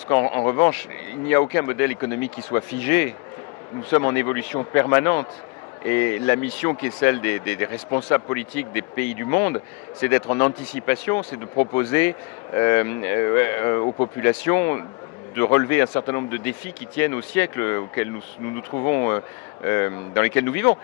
pense qu'en revanche, il n'y a aucun modèle économique qui soit figé. Nous sommes en évolution permanente. Et la mission qui est celle des responsables politiques des pays du monde, c'est d'être en anticipation, c'est de proposer aux populations de relever un certain nombre de défis qui tiennent au siècle auquel nous trouvons, dans lesquels nous vivons.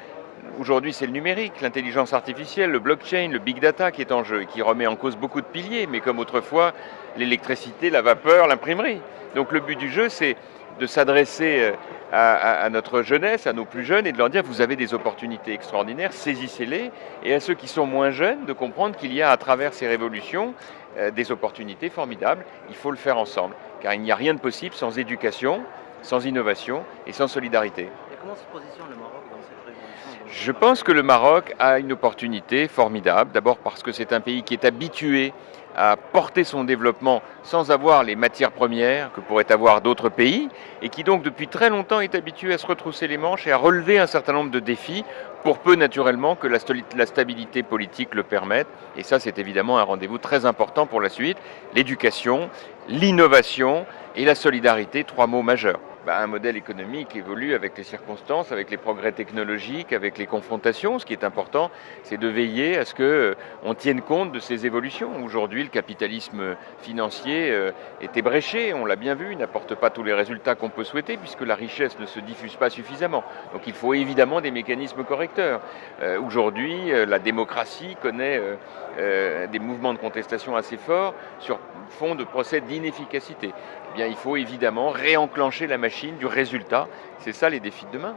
Aujourd'hui, c'est le numérique, l'intelligence artificielle, le blockchain, le big data qui est en jeu et qui remet en cause beaucoup de piliers, mais comme autrefois, l'électricité, la vapeur, l'imprimerie. Donc le but du jeu, c'est de s'adresser à notre jeunesse, à nos plus jeunes, et de leur dire vous avez des opportunités extraordinaires, saisissez-les, et à ceux qui sont moins jeunes, de comprendre qu'il y a à travers ces révolutions des opportunités formidables. Il faut le faire ensemble, car il n'y a rien de possible sans éducation, sans innovation et sans solidarité. Et comment se positionne le Maroc dans cette révolution? Je pense que le Maroc a une opportunité formidable, d'abord parce que c'est un pays qui est habitué à porter son développement sans avoir les matières premières que pourraient avoir d'autres pays, et qui donc depuis très longtemps est habitué à se retrousser les manches et à relever un certain nombre de défis, pour peu naturellement que la stabilité politique le permette. Et ça, c'est évidemment un rendez-vous très important pour la suite. L'éducation, l'innovation et la solidarité, trois mots majeurs. Un modèle économique évolue avec les circonstances, avec les progrès technologiques, avec les confrontations. Ce qui est important, c'est de veiller à ce qu'on tienne compte de ces évolutions. Aujourd'hui, le capitalisme financier est ébréché, on l'a bien vu, n'apporte pas tous les résultats qu'on peut souhaiter, puisque la richesse ne se diffuse pas suffisamment. Donc il faut évidemment des mécanismes correcteurs. Aujourd'hui, la démocratie connaît des mouvements de contestation assez forts sur fond de procès d'inefficacité. Eh bien, il faut évidemment réenclencher la machine du résultat. C'est ça les défis de demain.